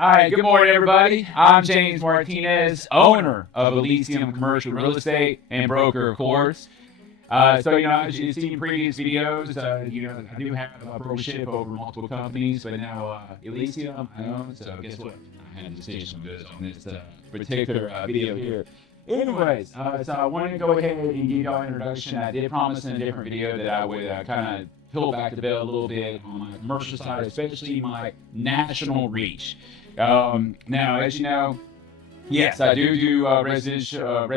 All right, good morning, everybody. I'm James Martinez, owner of Elysium Commercial Real Estate and broker, of course. As you've seen in previous videos, I do have a brokership over multiple companies, but now Elysium I own. So guess what? I had to say some good on this particular video here. Anyways, so I wanted to go ahead and give y'all an introduction. I did promise in a different video that I would kind of peel back the veil a little bit on my commercial side, especially my national reach. Now, as you know, yes, I do residential.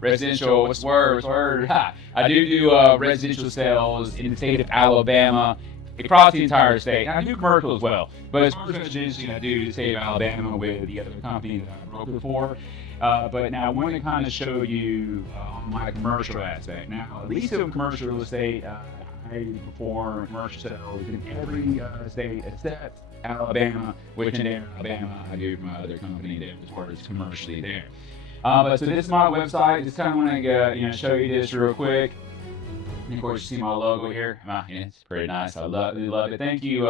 What's the word? Ha! I do residential sales in the state of Alabama, across the entire state. And I do commercial as well. But as far as residential, I do the state of Alabama with the other company that I broker for. But now I want to kind of show you my commercial aspect. Now, at least in commercial real estate, I perform commercial sales in every state except Alabama, which in Alabama I do my other company there as far as commercially there. So this is my website. Just kind of want to show you this real quick. And of course, you see my logo here. It's pretty nice. I love it. Thank you,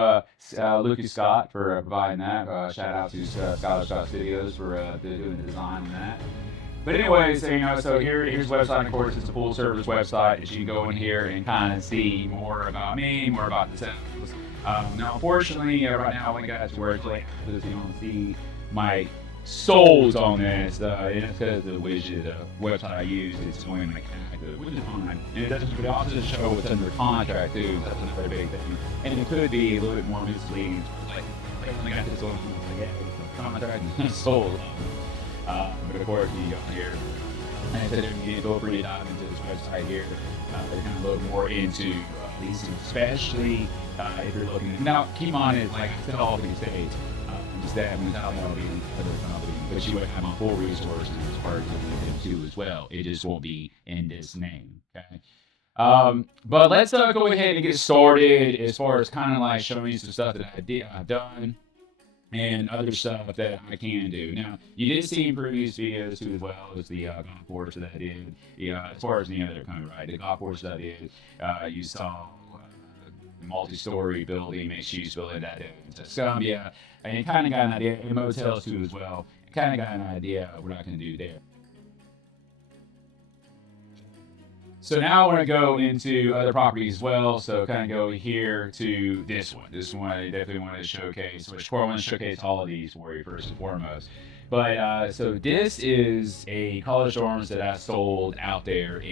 Lucas Scott, for providing that. Shout out to Scott's Videos for doing the design on that. But anyways, so here's the website. Of course, it's a full service website that you can go in here and kind of see more about me, more about the sales. Now, unfortunately, right now I only got to where it's like, because you don't see my souls on this, and it's because the widget website I use is going like active, which is fine. And it also doesn't show what's under contract too. That's another big thing. And it could be a little bit more misleading. Like, I only got this one, like, yeah, contract and sold. But of course, you go here, and I said you feel free to dive into this website here. They kind of look more into leasing, especially if you're looking. Now, keep on it, like I said, all these states. Just that mentality of being other company, but you would have my full resources as far as them too as well. It just won't be in this name, okay? But let's go ahead and get started as far as kind of like showing you some stuff that I've done and other stuff that I can do. Now, you did see in previous videos too as well as the golf course that I did. As far as the other kind of the golf course that I did, you saw multi-story building, mixed-use building that in Tuscumbia, and you kind of got an idea, and motels too as well. Kind of got an idea of what I can do there. So now I want to go into other properties as well. So kind of go here to this one. This one I definitely want to showcase, which I want to showcase all of these for you first and foremost. But so this is a college dorms that I sold out there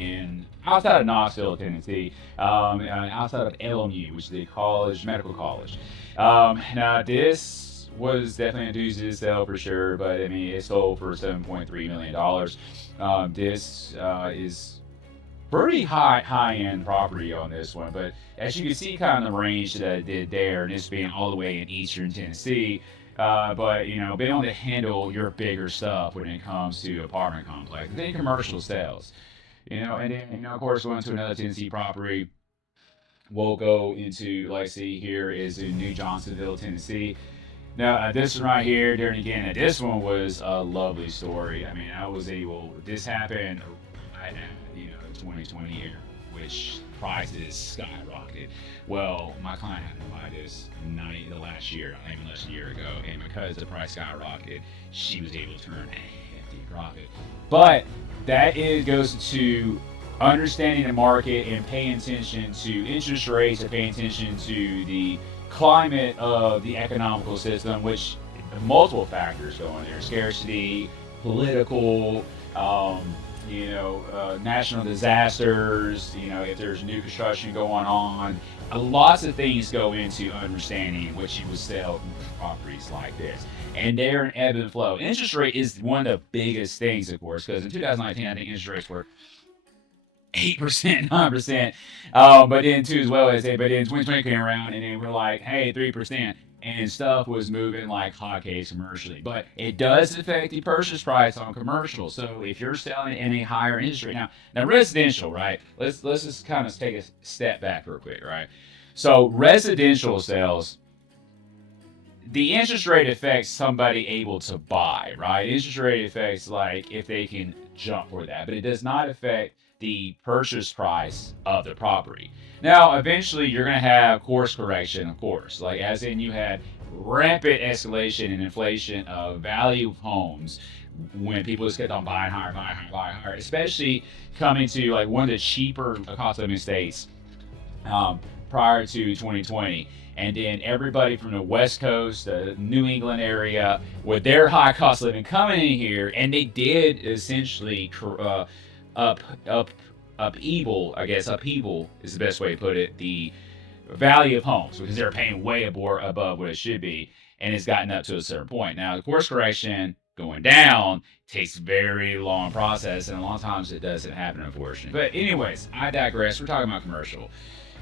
outside of Knoxville, Tennessee, outside of Elysium, which is a medical college. Now this was definitely a doozy to sell for sure, but I mean it sold for $7.3 million. This is pretty high-end property on this one, but as you can see, kind of the range that I did there, and this being all the way in eastern Tennessee. But being able to handle your bigger stuff when it comes to apartment complex, then commercial sales, and then of course going to another Tennessee property. We'll go into, like, see here is in New Johnsonville, Tennessee. Now this one right here, there again, this one was a lovely story. I mean, this happened right at 2020 year, which prices skyrocketed. Well, my client had to buy this the last year, not even less than a year ago, and because the price skyrocketed, she was able to turn a hefty profit. But that goes to understanding the market and paying attention to interest rates and paying attention to the climate of the economical system, which multiple factors go in there: scarcity, political, national disasters, if there's new construction going on. Lots of things go into understanding what you would sell properties like this. And they're an ebb and flow. Interest rate is one of the biggest things, of course, because in 2019, I think interest rates were 8%, 9%. But then, too, as well, but then 2020 came around, and then we're like, hey, 3%. And stuff was moving like hotcakes commercially, but it does affect the purchase price on commercial. So if you're selling in a higher interest rate, now residential, right? Let's just kind of take a step back real quick, right? So residential sales, the interest rate affects somebody able to buy, right? Interest rate affects like if they can jump for that, but it does not affect the purchase price of the property. Now, eventually, you're going to have course correction, of course, like as in you had rampant escalation and inflation of value of homes when people just kept on buying higher, buying higher, buying higher, especially coming to like one of the cheaper cost of living states prior to 2020. And then everybody from the West Coast, the New England area, with their high cost of living coming in here, and they did essentially upheaval, I guess upheaval is the best way to put it, the value of homes because they're paying way above what it should be, and it's gotten up to a certain point. Now, the course correction going down takes a very long process, and a lot of times it doesn't happen, unfortunately. But anyways, I digress. We're talking about commercial.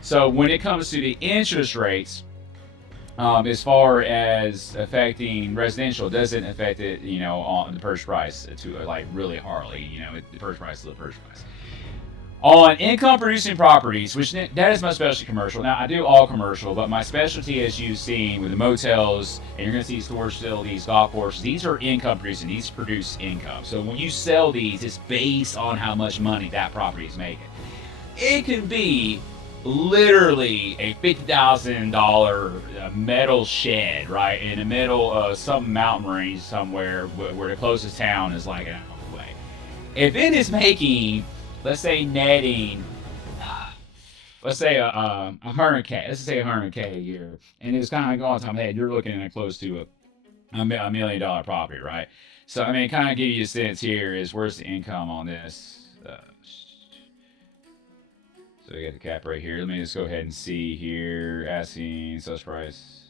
So when it comes to the interest rates, as far as affecting residential, doesn't affect it, on the purchase price to like really hardly, the purchase price is the purchase price. On income producing properties, which that is my specialty commercial. Now I do all commercial, but my specialty, as you've seen with the motels, and you're going to see storage facilities, golf courses, these are income producing. These produce income. So when you sell these, it's based on how much money that property is making. It can be literally a $50,000 metal shed, right, in the middle of some mountain range somewhere where the closest town is like an hour away. If it is making, let's say, netting, let's say a 100K, let's say 100K a year, and it's kind of going on top of the head, you're looking at close to a $1 million property, right? So I mean, kind of give you a sense here is where's the income on this. So we got the cap right here. Let me just go ahead and see here. Asking sales price.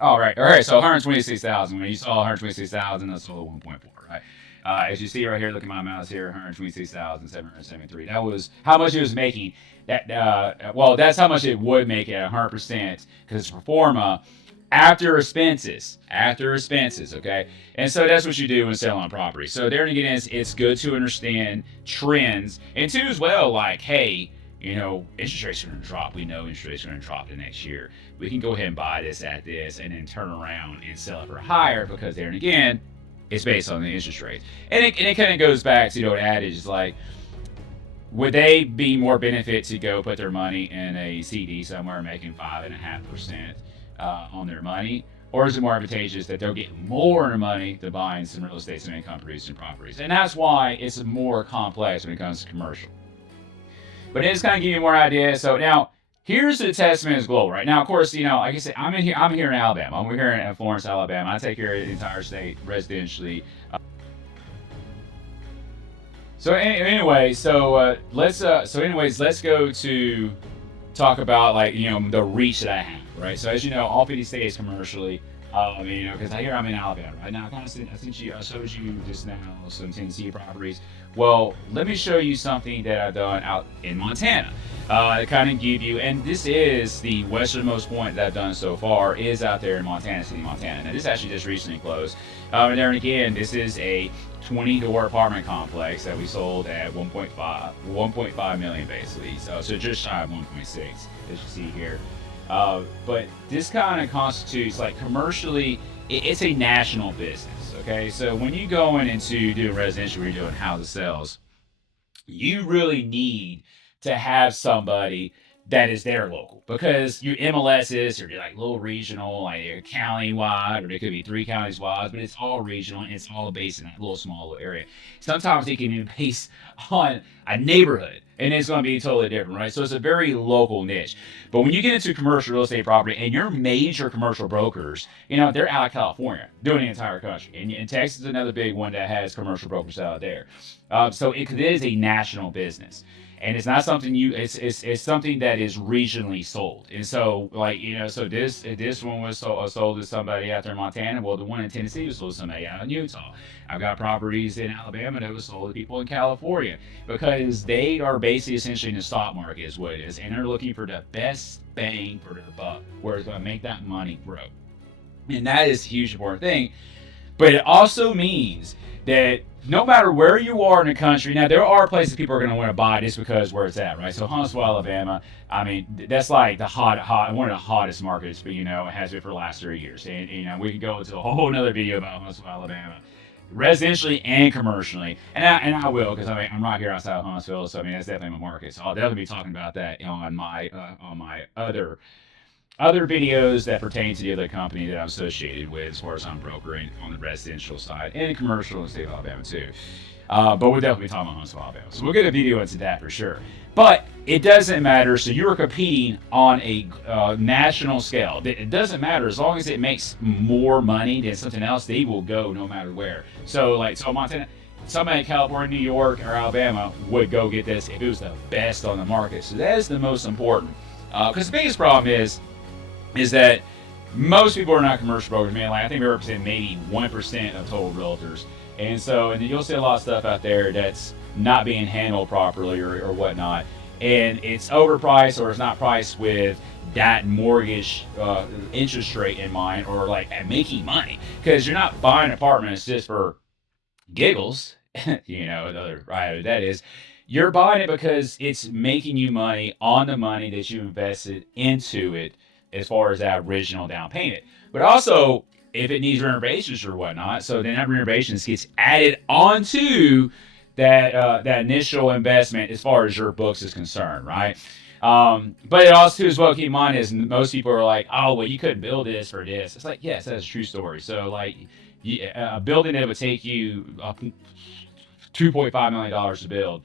All right. So 126,000. When you saw 126,000, that's sold at 1.4, right? As you see right here, look at my mouse here. 126,773. That was how much it was making. That's how much it would make at 100% because it's pro forma. After expenses, okay? And so that's what you do when selling property. So there again, it's good to understand trends. And two, as well, like, hey, interest rates are going to drop. We know interest rates are going to drop the next year. We can go ahead and buy this at this and then turn around and sell it for higher because there and again, it's based on the interest rate. And it kind of goes back to the old adage, it's like, would they be more benefit to go put their money in a CD somewhere making 5.5%? On their money, or is it more advantageous that they'll get more in their money to buying some real estate, some income producing properties? And that's why it's more complex when it comes to commercial. But it's kind of give you more idea. So now here's the testament as global, right? Now, of course, like I said, I'm here in Alabama. I'm here in Florence, Alabama. I take care of the entire state residentially. Let's go to talk about the reach that I have. Right, so as you know, all 50 states commercially, because here I'm in Alabama right now. I showed you just now some Tennessee properties. Well, let me show you something that I've done out in Montana. To kind of give you, and this is the westernmost point that I've done so far is out there in Montana City, Montana. Now this actually just recently closed. And there again, this is a 20-door apartment complex that we sold at 1.5 million basically. So just shy of 1.6, as you see here. But this kind of constitutes, like, commercially, it's a national business, okay? So when you go into doing residential, you're doing house sales, you really need to have somebody that is their local, because your MLSs are like little regional, like they're county wide, or they could be 3 counties wide, but it's all regional and it's all based in that little small area. Sometimes they can even based on a neighborhood, and it's going to be totally different, right? So it's a very local niche. But when you get into commercial real estate property, and your major commercial brokers, they're out of California, doing the entire country, and Texas is another big one that has commercial brokers out there. So it is a national business. And it's not something it's something that is regionally sold. And so, so this one was sold to somebody out there in Montana. Well, the one in Tennessee was sold to somebody out in Utah. I've got properties in Alabama that was sold to people in California, because they are basically essentially in the stock market is what it is. And they're looking for the best bang for their buck, where it's going to make that money grow. And that is a huge important thing. But it also means that no matter where you are in the country, now there are places people are going to want to buy just because where it's at, right? So Huntsville, Alabama, I mean, that's like the one of the hottest markets, but it has been for the last 3 years. And we can go into a whole nother video about Huntsville, Alabama. residentially and commercially, and I will, because I mean I'm right here outside of Huntsville, so I mean that's definitely my market. So I'll definitely be talking about that on my other videos that pertain to the other company that I'm associated with, as far as I'm brokering on the residential side and commercial in the state of Alabama too. But we'll definitely be talking about Huntsville, Alabama. So we'll get a video into that for sure. But it doesn't matter. So you're competing on a national scale. It doesn't matter as long as it makes more money than something else. They will go no matter where. So Montana, somebody in California, New York, or Alabama would go get this if it was the best on the market. So that is the most important. Because the biggest problem is that most people are not commercial brokers, man. Like I think we represent maybe 1% of total realtors. And then you'll see a lot of stuff out there that's not being handled properly or whatnot. And it's overpriced, or it's not priced with that mortgage interest rate in mind, or like making money. Because you're not buying apartments just for giggles, the other right of that is. You're buying it because it's making you money on the money that you invested into it as far as that original down payment. But also, if it needs renovations or whatnot, so then that renovations gets added onto that initial investment as far as your books is concerned, right? But it also, as well, keep in mind is most people are like, oh, well, you couldn't build this for this. It's like, yes, that's a true story. So like, a building that would take you $2.5 million to build,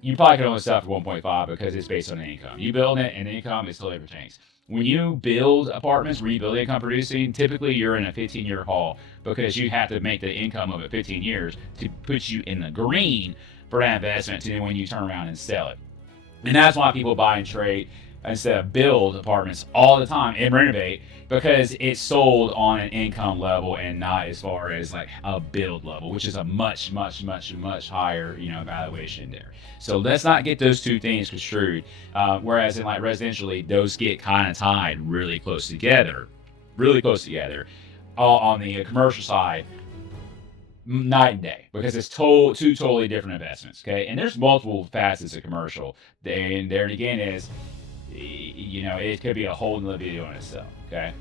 you probably could only sell for 1.5 because it's based on the income. You build it, and the income is totally pertains. When you build apartments, when you build income producing, typically you're in a 15-year haul because you have to make the income of it 15 years to put you in the green for that investment to when you turn around and sell it. And that's why people buy and trade instead of build apartments all the time and renovate, because it's sold on an income level and not as far as like a build level, which is a much higher valuation there. So let's not get those two things construed. Whereas in like residentially, those get kind of tied really close together. On the commercial side, night and day, because it's two totally different investments. Okay, and there's multiple facets of commercial. And there again is, it could be a whole nother video in itself. Okay,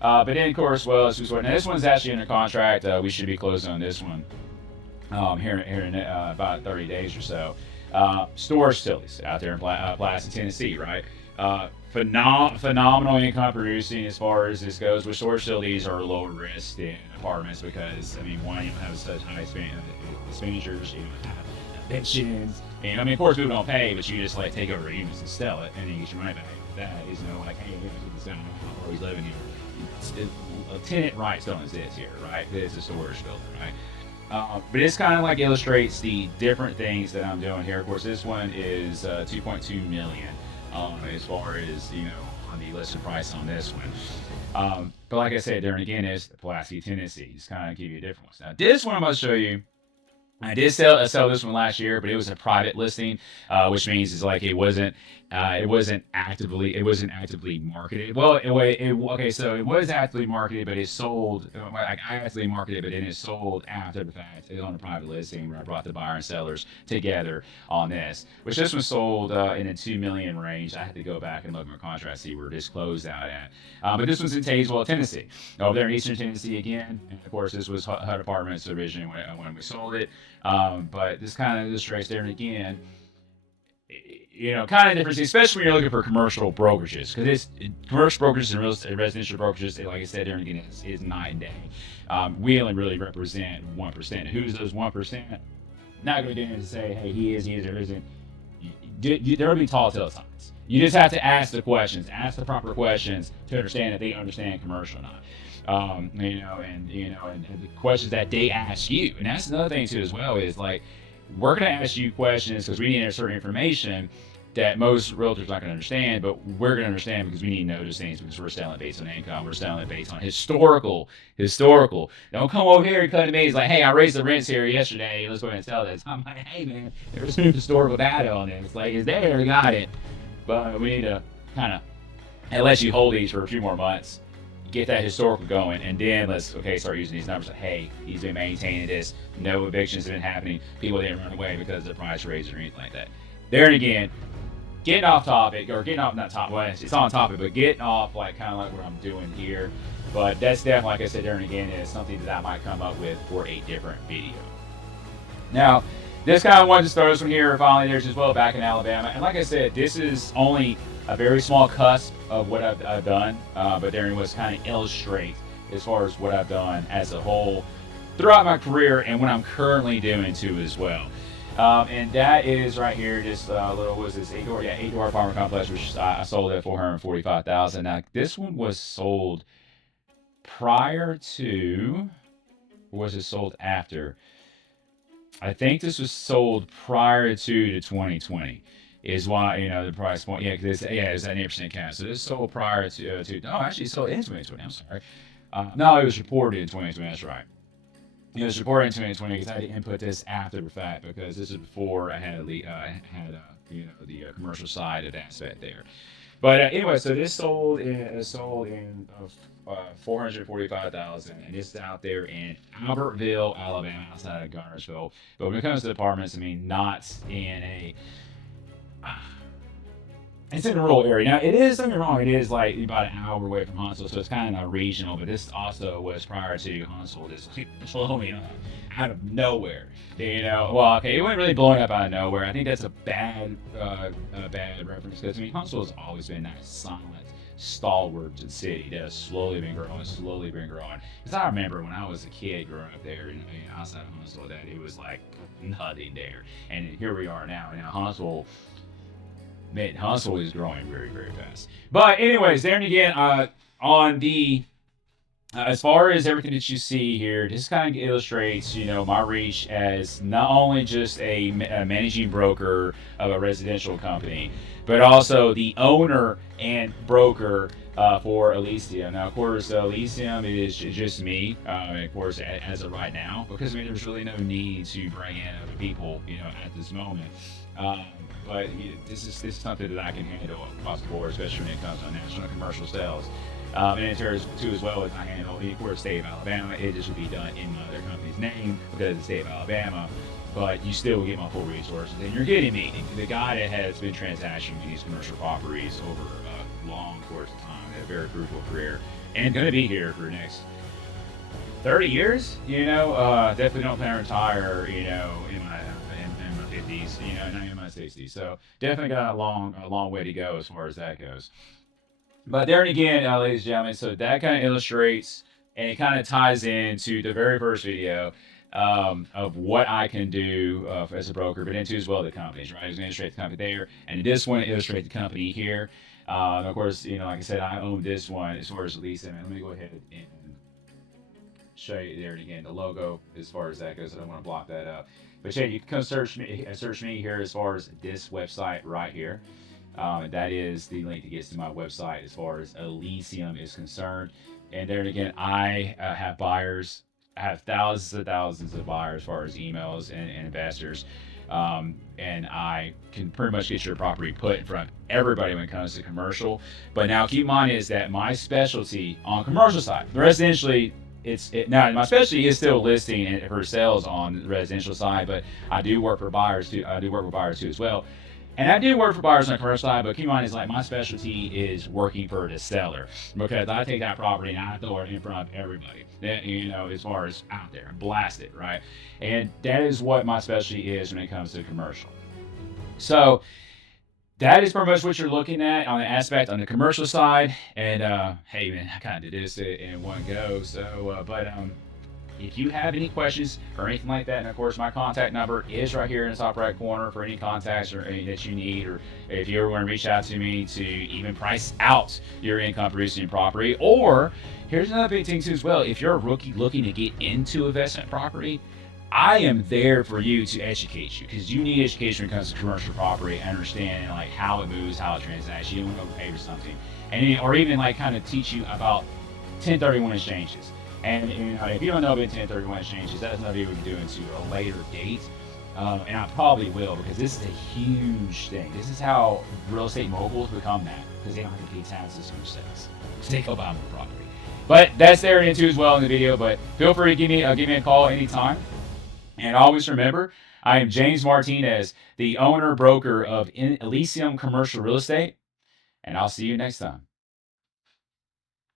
but then of course, now this one's actually under contract. We should be closing on this one here in about 30 days or so. Storage facilities out there in Pulaski, Tennessee, right? Phenomenal income producing as far as this goes. Which storage facilities are lower risk than apartments because, I mean, one, you don't have such high expenditures, you don't have evictions. And I mean, of course, people don't pay, but you just like take over units and sell it, and then you get your money back. That is like, hey, this is how he's living here. Tenant rights don't exist here, right? It's a storage building, right? But this kind of like illustrates the different things that I'm doing here. Of course, this one is 2.2 million as far as on the listed price on this one. But like I said, there again is Pulaski, Tennessee. Just kind of give you a different one. Now, this one I'm going to show you. I did sell this one last year, but it was a private listing, which means it's like it wasn't actively marketed. Well, so it was actively marketed, but it sold. Like I actively marketed, but then it sold after the fact. It was on a private listing where I brought the buyer and sellers together on this. Which this one sold in the 2 million range. I had to go back and look at my contract, see where this closed out at. But this one's in Tazewell, Tennessee, over there in Eastern Tennessee again. And of course, this was HUD Apartments originally when we sold it. But this kind of illustrates there and again, kind of difference, especially when you're looking for commercial brokerages, because commercial brokerages and real estate, residential brokerages, like I said there and again, is night and day. We only really represent 1%. Who's those 1%? Not going to get in and say, hey, he is or isn't. There will be tall tale signs. You just have to ask the questions, ask the proper questions to understand that they understand commercial or not. And the questions that they ask you, and that's another thing too as well, is like we're going to ask you questions because we need certain information that most realtors not going to understand, but we're going to understand because we need to know those things because we're selling based on income, we're selling based on historical. Don't come over here and cut to me. It's like, hey, I raised the rents here yesterday. Let's go ahead and sell this. I'm like, hey man, there's some historical data on this. It's like, it's there, we got it, but we need to kind of let you hold these for a few more months. Get that historical going, and then start using these numbers. Like, hey, he's been maintaining this. No evictions have been happening. People didn't run away because of the price raise or anything like that. There and again, getting off topic, or getting off, not topic, well, it's on topic, but getting off like kind of like what I'm doing here. But that's definitely, like I said there and again, is something that I might come up with for a different video. Now, this kind of wanted to start this one here. Finally, there's as well back in Alabama. And like I said, this is only a very small cusp of what I've done, but there was kind of illustrate as far as what I've done as a whole throughout my career and what I'm currently doing too as well. And that is right here, just a little, was this 8-door apartment complex, which I sold at $445,000. Now, this one was sold prior to, or was it sold after? I think this was sold prior to the 2020. Is why, you know, the price point, because it's that 8% cap. So this sold prior to actually it sold in 2020. I'm sorry. No, it was reported in 2020. That's right. It was reported in 2020 because I had to input this after the fact, because this is before I had the commercial side of the aspect there. But anyway, so this sold in $445,000, and it's out there in Albertville, Alabama, outside of Garnersville. But when it comes to apartments, I mean, not in a it's in a rural area. Now, it is, don't get me wrong, it is like about an hour away from Huntsville, so it's kind of regional, but this also was prior to Huntsville, just blowing up out of nowhere. You know, well, okay, it wasn't really blowing up out of nowhere. I think that's a bad reference, because, I mean, Huntsville has always been that silent, stalwart city that has slowly been growing. Because I remember when I was a kid growing up there, outside of Huntsville, that it was like nothing there. And here we are now. Huntsville is growing very, very fast. But anyways, there and again, on the as far as everything that you see here, this kind of illustrates, my reach as not only just a managing broker of a residential company, but also the owner and broker for Elysium. Now, of course, Elysium is just me, of course, as of right now, because there's really no need to bring in other people, at this moment. But this is something that I can handle across the board, especially when it comes to national commercial sales. And in terms too, as well as I handle, of course, the state of Alabama, it just would be done in my other company's name because it's the state of Alabama. But you still get my full resources, and you're getting me, the guy that has been transacting these commercial properties over a long course of time, a very fruitful career, and going to be here for the next 30 years. Definitely don't plan to retire, in my 50s, not in my 60s. So definitely got a long way to go as far as that goes. But there and again, ladies and gentlemen, so that kind of illustrates, and it kind of ties into the very first video of what I can do as a broker, but into as well the companies, right? I was going to illustrate the company there, and this one illustrate the company here. Of course, like I said, I own this one as far as Elysium. Let me go ahead and show you there and again the logo as far as that goes. I don't want to block that up. But yeah, you can come search me here as far as this website right here. That is the link that gets to my website as far as Elysium is concerned. And there again, I have buyers. I have thousands of buyers as far as emails and investors. And I can pretty much get your property put in front of everybody when it comes to commercial. But now keep in mind is that my specialty on commercial side, residentially, now my specialty is still listing and for sales on the residential side, but I do work for buyers too. As well. And I do work for buyers on the commercial side, but keep in mind is like my specialty is working for the seller, because I take that property and I throw it in front of everybody, as far as out there, blast it, right? And that is what my specialty is when it comes to commercial. So that is pretty much what you're looking at on the aspect on the commercial side. And hey man, I kind of did this in one go. So, if you have any questions or anything like that, and of course my contact number is right here in the top right corner for any contacts or any that you need, or if you ever want to reach out to me to even price out your income producing property. Or here's another big thing too as well, if you're a rookie looking to get into investment property, I am there for you to educate you, because you need education when it comes to commercial property, understanding like how it moves, how it transacts. You don't want to pay for something, or even like kind of teach you about 1031 exchanges. And if you don't know about 1031 exchanges, that's another video we can do into a later date. And I probably will, because this is a huge thing. This is how real estate moguls become that, because they don't have to pay taxes for sales. Take up on the property. But that's there into as well in the video. But feel free to give me a call anytime. And always remember, I am James Martinez, the owner broker of Elysium Commercial Real Estate, and I'll see you next time.